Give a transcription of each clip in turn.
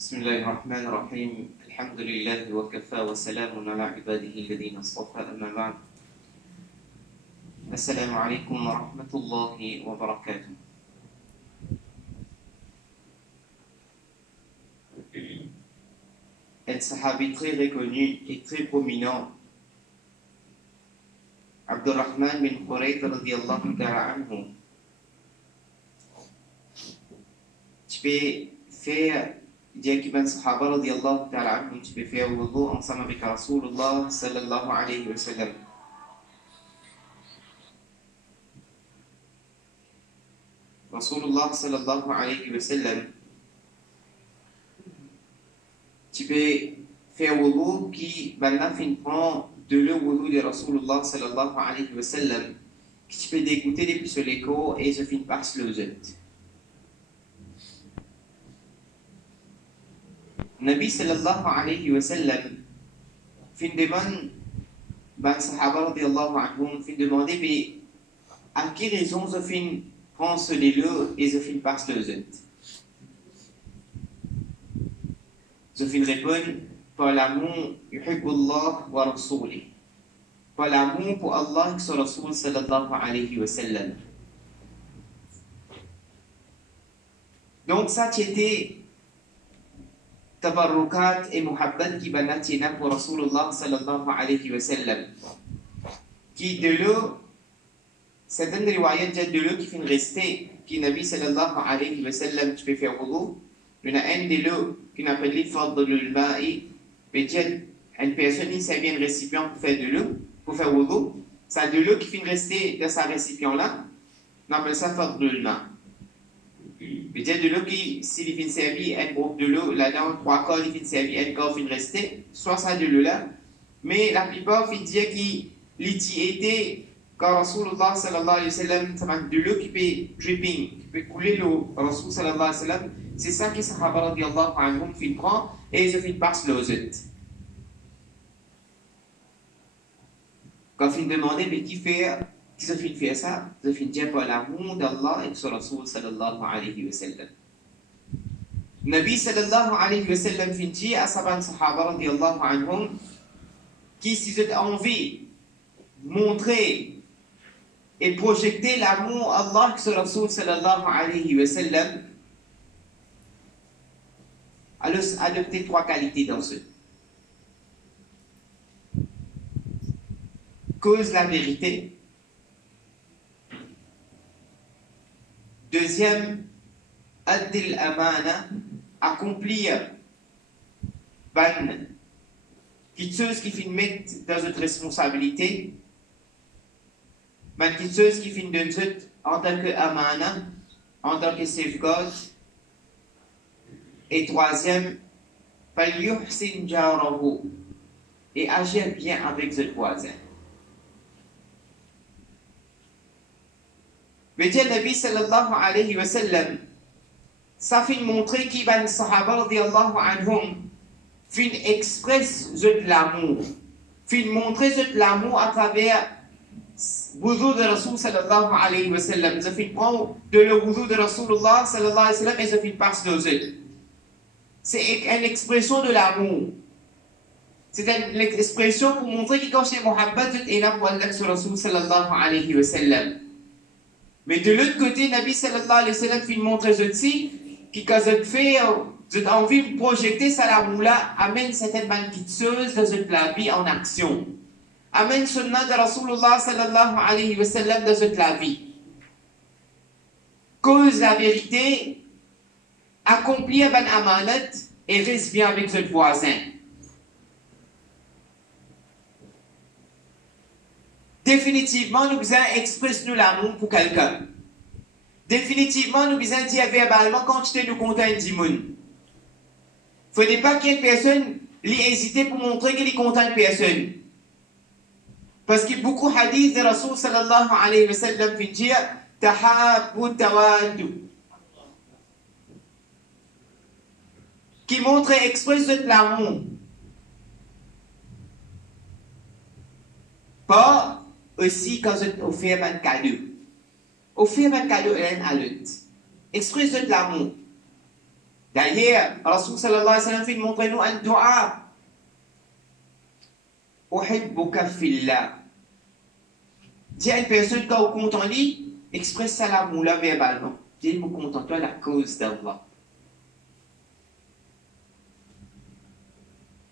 بسم الله الرحمن الرحيم الحمد لله وكفى وسلام على عباده الذين اصطفى أما بعد السلام عليكم ورحمة الله وبركاته. Un sahabi très reconnu et très prominent, Abdurrahman bin Khurayth radiyallahu ta'ala anhu, tu peux faire dia que ben sahaba radiyallahu ta'ala anhu, tu peux faire wudu ensemble avec Rasulullah sallallahu alayhi wa sallam. Rasulullah sallallahu alayhi wa sallam, tu peux faire wudu qui maintenant fin prend de le wudu de Rasulullah sallallahu alayhi wa sallam, que tu peux dégoûter depuis sur l'écho et se finit par se le Nabi sallallahu alayhi wa sallam fin demande ben sahaba radiyallahu anhum fin demander mais à quelle raison je fin prend ce lieu et je fin par le je fin répondre par l'amour yuhibbullah wa rasoulih, par l'amour pour Allah et son Rasoul sallallahu alayhi wa sallam. Donc ça c'était tabarrukat et muhabbat qui banatina pour Rasulullah sallallahu alayhi wa sallam. Qui de l'eau, certaines riwayat de l'eau qui finit rester, qui Nabi sallallahu alayhi wa sallam, tu peux faire wudu. Il y en a un de l'eau qui appelle les fadlul ma'i, peut-être une personne qui s'est un récipient pour faire de l'eau, pour faire wudu. Ça de l'eau qui finit rester dans sa récipient là, on appelle ça fadlul ma'i. Peut-être de l'eau qui, s'il finit servi un groupe de l'eau, là-dedans, 3 quarts, il finit servi un quart, il finit rester, soit ça de l'eau là. Mais la plupart, il dit qu'il était, quand Rasulullah sallallahu alayhi wa sallam, ça manque de l'eau qui peut dripping, qui peut couler l'eau, Rasul sallallahu alayhi wa sallam, c'est ça que Sahaba radiyallahu anhum fin prend et ils fin passe l'ozut. Quand il demandait, mais qui fait, qui se fait faire ça, se fait dire par l'amour d'Allah et de son Rasul sallallahu alayhi wa sallam. Nabi sallallahu alayhi wa sallam fin dit à sa sahaba radiyallahu anhum qui si vous avez envie de montrer et projeter l'amour Allah et son Rasul sallallahu alayhi wa sallam, alors adoptez 3 qualités dans ce. Cause la vérité. Deuxième, addil amana, accomplir ban, quelque chose qui finit mettre dans notre responsabilité, ban quelque chose qui finit de nous en tant que amana, en tant que safeguard. Et troisième, fal yuhsin jarahu, et agir bien avec ce voisin. Mais Dieu Nabi sallallahu alayhi wa sallam, ça fait montrer qu'il va les sahaba radiyallahu anhum, fin express de l'amour, fin montrer de l'amour à travers wudu de Rasul sallallahu alayhi wa sallam. Ça fait prendre de le wudu de Rasulullah sallallahu alayhi wa sallam et ça fait passe de eux. C'est une expression de l'amour. C'est une expression pour montrer que quand c'est muhabbat, c'est là pour Allah sur Rasul sallallahu alayhi wa sallam. Mais de l'autre côté, Nabi sallallahu alayhi wa sallam fait montrer aussi que quand vous fait, vous avez envie de projeter ça l'amour-là, amène certaines banquiteuses de la vie en action. Amène sunnah de Rasulullah sallallahu alayhi wa sallam de la vie. Cause la vérité, accomplir ban amanat et reste bien avec votre voisin. Définitivement, nous besoin exprimer l'amour pour quelqu'un. Définitivement, nous besoin dire verbalement quand tu nous content du monde. Il ne faut pas qu'il y ait une personne qui hésite pour montrer qu'il est content de personne. Parce qu'il y a beaucoup de hadiths de Rasul sallallahu alayhi wa sallam qui disent tahabbu tawaddu, qui montre et exprime de l'amour. Pas aussi quand vous offrez un cadeau. Offrir un cadeau à l'autre. Exprime de l'amour. D'ailleurs, Rasul sallallahu alayhi wa sallam fait montrer nous un dua. Uhibbuka fillah. Dis à une personne quand on compte en lit, expresse salam ou la verbalement. Dis, me contente-toi la cause d'Allah.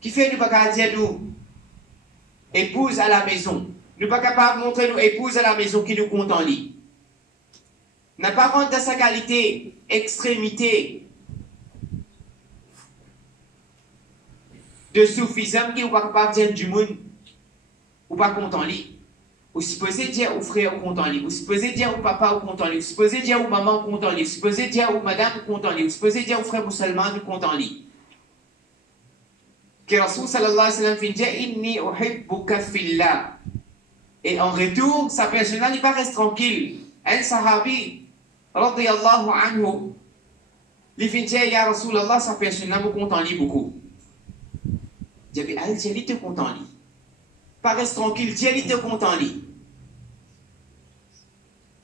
Qui fait nous pas dire nous épouse à la maison. Nous pas capable de montrer nous épouse à la maison qui nous compte en lit. N'a pas rentre dans sa qualité, extrémité de soufisme qui ou pas capable de dire du monde ou pas compte en lit. Ou supposé dire au frère au compte en lit. Ou supposé dire au papa au compte en lit. Ou supposé dire au maman au compte en lit. Ou supposé dire au madame au compte en lit. Ou supposé dire au frère musulman au compte en lit. Que Rasul sallallahu alayhi wa sallam fait dire inni uhibbuka fillah. Et en retour, sa personne n'est pas reste tranquille. Un sahabi, radiyallahu anhu, il fait dire ya Rasulallah, sa personne me compte en lit beaucoup. Il dit elle te compte en lit. Pas reste tranquille, elle te compte en lit.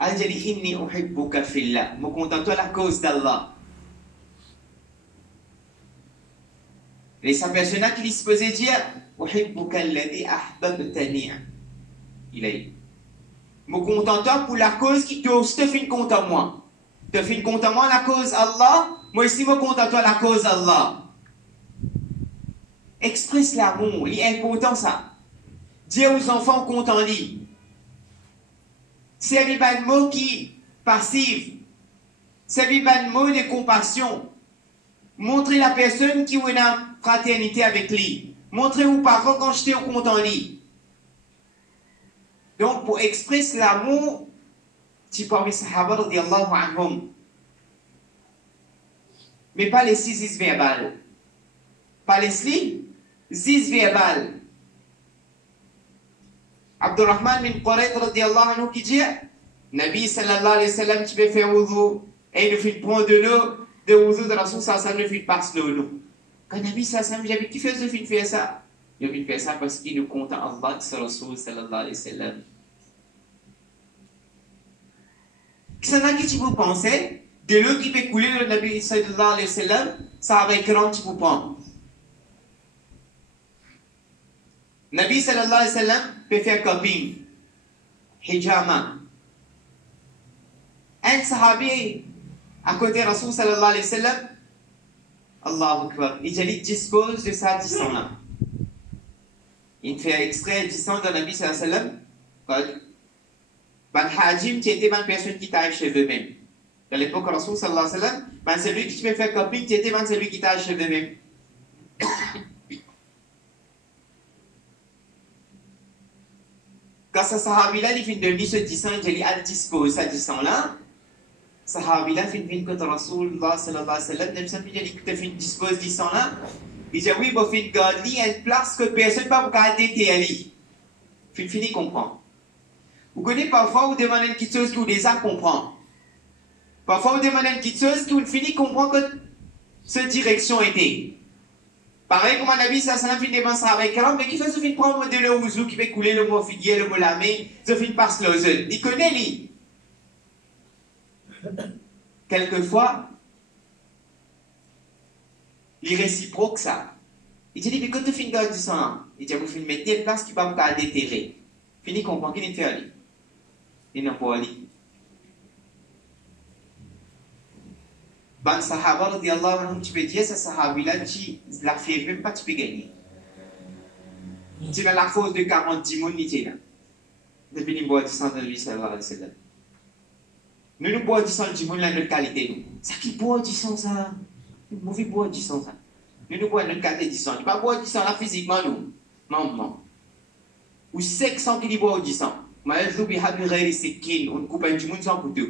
Elle dit inni uhibbuka fillah. Me contente-toi la cause d'Allah. Et sa personne qui se posait dire uhibbuka alladhi ahbabtani. Il a dit me contente-toi pour la cause qui te fait compte à moi. Te fait compte à moi la cause Allah. Moi aussi me contente-toi la cause Allah. Expresse l'amour, il est important ça. Dire aux enfants compte en lit. C'est un mot qui passif. C'est un mot de compassion. Montrer la personne qui a une fraternité avec lui. Montrer aux parents quand j'étais au compte en lit. Donc, pour exprimer l'amour, tu parles des Sahaba radiyallahu anhum. Mais pas les 6 verbales. Pas les 6 verbales. Abdurrahman bin Qurayd radiyallahu anhu qui dit Nabi sallallahu alayhi wa sallam, tu peux faire wudu et il fait prendre de l'eau, de wudu de Rasul sallallahu alayhi wa sallam, il fait passer l'eau. Quand Nabi sallallahu alayhi wa sallam, j'avais qui fait ce film faire ça? Il a fait ça parce qu'il nous compte à Allah de Rasul sallallahu alayhi wa sallam. Qu'est-ce que tu peux penser de l'eau qui peut couler le Nabi sallallahu alayhi wa sallam, ça avec grand tu peux prendre. Nabi sallallahu alayhi wa sallam peut faire copine, hijama. Un sahabi à côté de Rasul sallallahu alayhi wa sallam, Allahu Akbar, il dispose de sa 10 ans là. Il fait extrait 10 ans de Nabi sallallahu alayhi wa sallam. Ben hajim, tu étais une personne qui taille chez eux-mêmes. Dans l'époque de Rasul sallallahu alayhi wa sallam, ben celui qui peut faire copine, tu étais celui qui taille chez eux-mêmes. Quand ce sahabi-là, il finit de lui ce 10 ans, il dispose sa 10 ans là. Sahabi-là finit que Rasulullah sallallahu alayhi wa sallam, il finit dispose 10 ans là. Il dit oui, il finit garder une place que personne ne peut pas déterrer. Il finit comprendre. Vous connaissez parfois, vous demandez une petite chose que vous déjà comprendre. Parfois, vous demandez une petite chose que vous finissez comprendre que cette direction était. Pareil comme un ami, ça finit de penser avec elle, mais qui fait ce film prendre de l'eau ouzou, qui fait couler le mot figuier, le mot lamé, ce film passe l'eau. Il connaît, lui. Quelquefois, il réciproque ça. Il dit, mais quand tu finis de sang, il dit, vous finissez mettre une place qui ne va pas déterrer. Fini comprendre qu'il est fait aller. Il n'a pas aller. Ben sahaba radiyallahu anhu, tu peux dire ça sahabi-là, tu la fais même pas, tu peux gagner. Tu as la force de 40 dimons, tu es là. Depuis nous boire du sang de Nabi sallallahu alayhi wa sallam. Nous boire du sang de dimons, là, notre qualité. Ça qui boit du sang, ça. Mauvais boire du sang, ça. Nous boire notre qualité du sang. Tu ne pas boire du sang là physiquement, nous. Maman. Ou 500 qui boit du sang. Mais je vais habirer ces kills, on coupe un dimon sans couteau.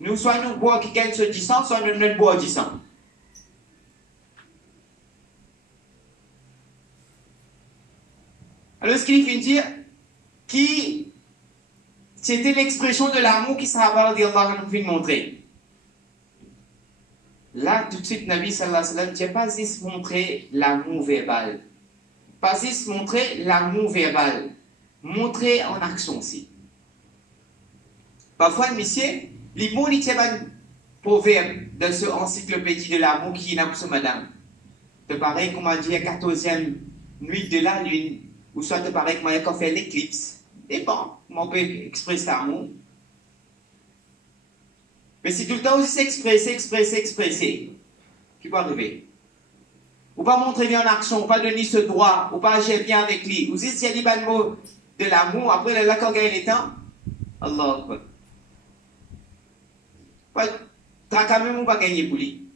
Nous, soit nous bois qui gagne ce 10 sang, soit nous ne bois 10 sang. Alors, ce qu'il vient dire, qui c'était l'expression de l'amour qui Sahaba radiallahu anhu vient montrer. Là, tout de suite, Nabi sallallahu alayhi wa sallam, tu n'as pas juste montré l'amour verbal. Pas juste montrer l'amour verbal. Montrer en action aussi. Parfois, monsieur, les mots, ils proverbe de ce encyclopédie de l'amour qui est pour madame. De pareil, comme on dit, la 14e nuit de la lune, ou soit de pareil, comme on fait l'éclipse. Et bon, on peut exprimer l'amour. Mais si tout le temps aussi s'expresser, qui va arriver? Ou pas montrer bien en action, ou pas donner ce droit, ou pas agir bien avec lui. Ou si il y a des mots de l'amour, après là, quand gagne les temps, Allah Akbar. Pas même ou pas gagner pour lui.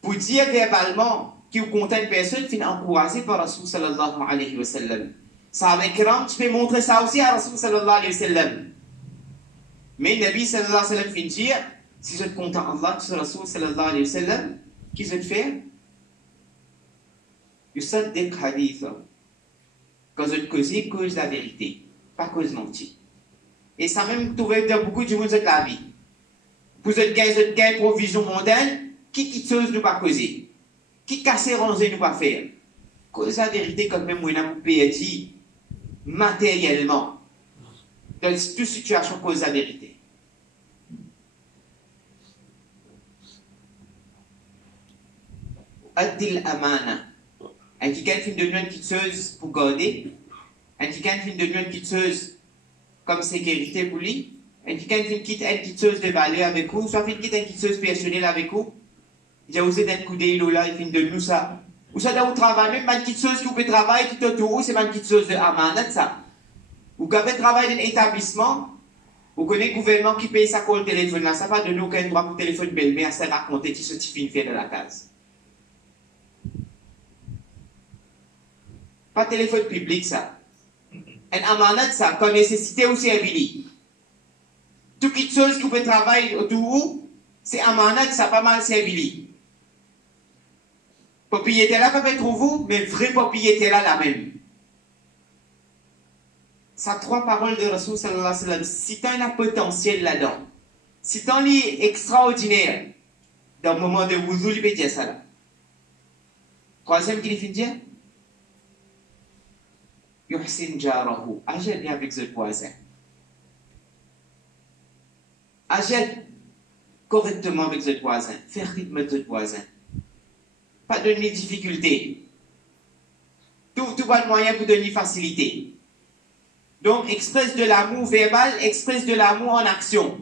Pour dire verbalement qu'il contient une personne qui est encouragée par Rasul sallallahu alayhi wa sallam. Ça avec Ram, tu peux montrer ça aussi à Rasul sallallahu alayhi wa sallam. Mais Nabi sallallahu alayhi wa sallam fait dire, si je te content Allah, sur Rasul sallallahu alayhi wa sallam, qu'est-ce que je fais? Yusaddiq hadith. Quand je te cause la vérité, pas cause mentir. Et ça même trouvé dans beaucoup de monde de la vie. Pour cette gain provision mondaine, qui chose nous pas causer? Qui casser ranger nous pas faire? Cause la vérité quand même, moi, nous perdu matériellement. Dans toute situation, cause la vérité. Adil amana. Un qui gagne de nous une quitteuse pour garder. Un qui gagne de nous une quitteuse comme sécurité pour lui. Un qui gagne une quitteuse de valeur avec vous. Soit une quitteuse personnelle avec vous. J'ai osé d'un coup d'îlot là, il finit de nous ça. Ou ça dans le travail, même une quitteuse qui peut travailler tout autour, c'est une quitteuse de amana ça. Ou quand vous travaillez dans un établissement, vous connaissez le gouvernement qui paye sa call téléphone là, ça va donner aucun droit pour téléphone belle-mère, ça raconter qui se fait de la case. Pas téléphone public, ça. Un amanat, ça, comme nécessité ou service. Toute chose qui peut travailler autour, c'est amanat, ça pas mal service. Propriété là, peut être vous, mais vraie propriété là, la même. Ça, trois paroles de Rasul sallallahu alayhi wa sallam. Si tu as un potentiel là-dedans, si tu as un lit extraordinaire, dans le moment de wuzu, il peut dire ça là. Troisième qu'il finit dire, yuhsin jarahu, agis bien avec ce voisin. Agis correctement avec ce voisin. Faire rythme de ce voisin. Pas donner difficulté. Tout pas de moyen pour donner facilité. Donc, expresse de l'amour verbal, expresse de l'amour en action.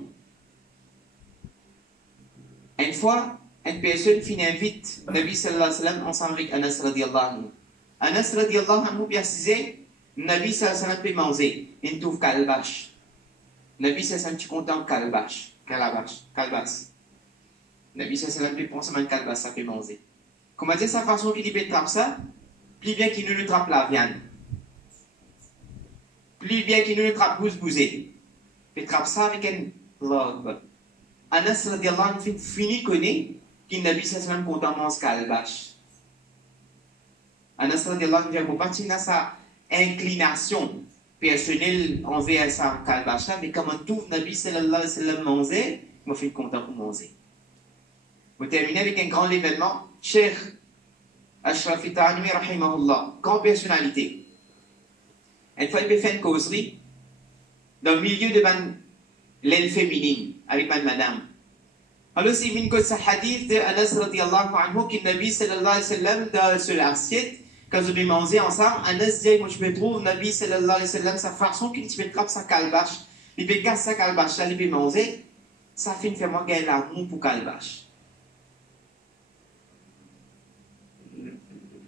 Une fois, une personne finit invite Nabi sallallahu alayhi wa sallam ensemble avec Anas radiallahu anhu. Anas radiallahu anhu bien disait, Nabi sallallahu alayhi wa sallam peut manger, il trouve calebasse. Nabi sallallahu alayhi wa sallam tu content calebasse. Nabi sallallahu alayhi wa sallam peut penser à une calebasse, ça peut manger. Comment dire sa façon qu'il peut trappe ça, plus bien qu'il ne trappe la viande. Plus bien qu'il ne trappe bousé. Il trappe ça avec un log. Anas radiallahu anhu finit connaît qu'il Nabi sallallahu alayhi wa sallam content mange calebasse. Anas radiallahu anhu vient partir dans sa inclination personnelle envers sa calebasse, mais comment tout Nabi sallallahu alayhi wa sallam mangeait, il m'a fait content pour manger. Vous terminez avec un grand événement. Cheikh Ashrafi Tanwi rahimahullah, grande personnalité. Une fois, il peut faire une causerie dans le milieu de l'aile féminine avec madame. Alors, c'est une cause hadith de Anas radiallahu anhu qui Nabi sallallahu alayhi wa sallam dans sur l'assiette, quand je vais manger ensemble, Anas dit, moi je me trouve Nabi sallallahu alayhi wa sallam, sa façon qu'il peut trappe sa calebasse, il peut casser sa calebasse, il peut manger, ça fait une fait moi gagner l'amour pour calebasse.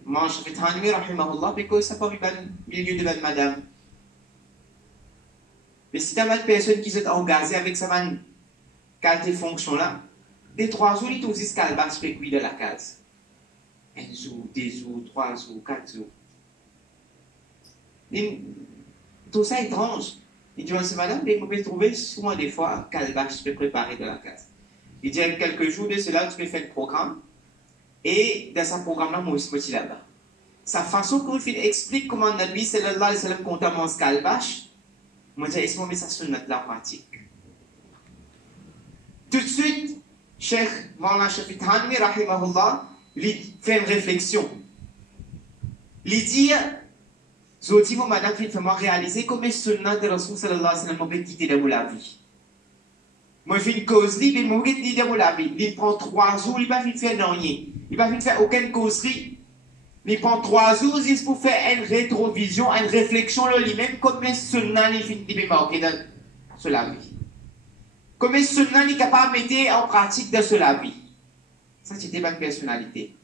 Moi, je fais Tanwi rahimahullah, parce que ça peut arriver dans le milieu de madame. Mais si tu as une personne qui s'est engagée avec sa qualité fonction-là, des 3 jours, il t'ouvre calebasse pour cuire de la case. 1 jour, 2 jours, 3 jours, 4 jours. Et tout ça est étrange. Il dit, madame, mais vous pouvez trouver souvent des fois calebasse peut préparer de la case. Il dit, quelques jours de cela, tu peux faire le programme. Et dans ce programme-là, moi aussi, là-bas. Sa façon qu'on explique comment Nabi sallallahu alayhi wa sallam comptamment ce calebasse, moi, j'ai essayé ça sur notre pratique. Tout de suite, Cheikh Maulana Shafi Tanwi, rahimahullah, lui fait une réflexion. Lui dit, Zoti, mon madame, fait moi réaliser comment sunnah de Rasul sallallahu alayhi wa sallam peut quitter de la vie. Moi, je fais une causerie, mais moi, je dis de la vie. Il prend 3 jours, il va faire rien. Il va faire aucune causerie. Il prend 3 jours juste pour faire une rétrovision, une réflexion, lui-même, comme un sunnah, il finit de marquer sur la vie. Comme un sunnah, il est capable de mettre en pratique dans la vie. Ça, c'était ma personnalité.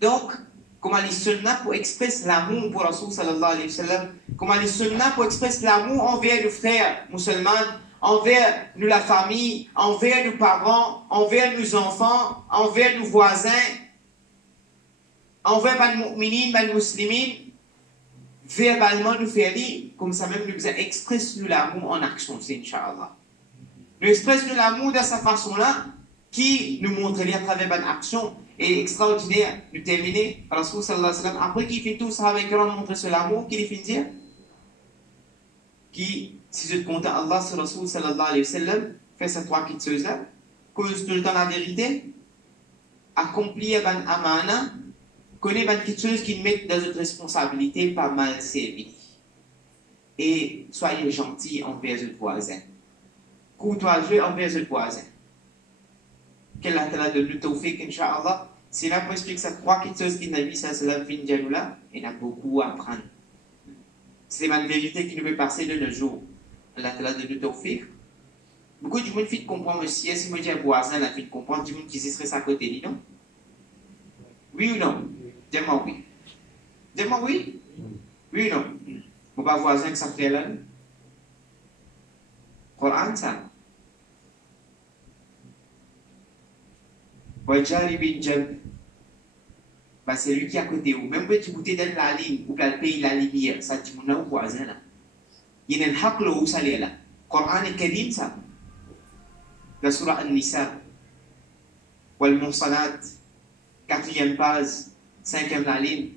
Donc, comment les sunnah pour exprimer l'amour pour Rasul sallallahu alayhi wa sallam, comment les sunnah pour exprimer l'amour envers nos frères musulmans, envers nous la famille, envers nos parents, envers nos enfants, envers nos voisins, envers les mu'minin, les muslimines, verbalement nous faire dire, comme ça même nous exprime l'amour en action, c'est Inch'Allah. Nous exprime l'amour de cette façon-là, qui nous montre à travers une action. Et extraordinaire, nous terminer, Rasul sallallahu alayhi wa sallam, après qu'il finit tout ça avec montrer sur l'amour, qu'il finit dire, qui, si je te compte à Allah sur Rasul sallallahu alayhi wa sallam, fait ces 3 petites choses-là, cause tout le temps la vérité, accomplir une amana, connaître une petite chose qui met dans notre responsabilité, pas mal servi. Et soyez gentils envers votre voisin. Courtoiseux envers votre voisin. Qu'Allah Ta'ala donne le tawfiq, Inch'Allah. Si on peut expliquer ça, 3 petites choses qui n'a vu ça, cela vient de nous là, il y a beaucoup à apprendre. C'est une vérité qui nous peut passer de nos jours. Allah Ta'ala donne le tawfiq. Beaucoup de monde fait comprendre aussi, si moi dis un voisin, la fait comprendre, du monde qui serait à côté, dis non? Oui ou non? Dis-moi oui. Dis-moi oui? Oui ou non? Mon pas voisin que ça fait là? Coran, ça. Wajari bin Jab, c'est lui qui est à côté où. Même si tu goûtes dans la ligne, ou le pays la lumière, ça dit mon voisin là. Il y a un haq où ça est là. Coran est karim ça. La surah An-Nisa. Wal Muhsanat, 4e page, 5e la ligne.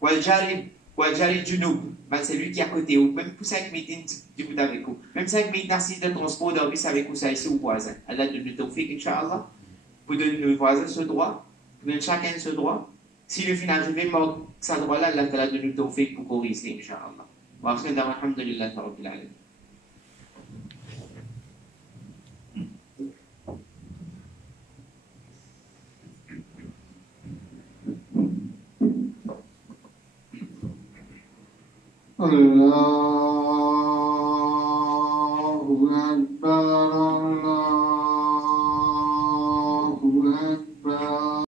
Wajari Junub, c'est lui qui est à côté où. Même pour 5 minutes, tu goûtes avec vous. Même 5 minutes d'assis de transport d'arbis avec vous, ça ici au voisin. Allah donne le tawfiq, Inch'Allah. Pour donner nos voisins ce droit, pour donner chacun ce droit. Si le final arrive mort, ce droit-là, Allah Ta'ala donne le tawfiq pour corriger, Inch'Allah. Wa akhir da'wana alhamdulillah rabbil alamin. Allah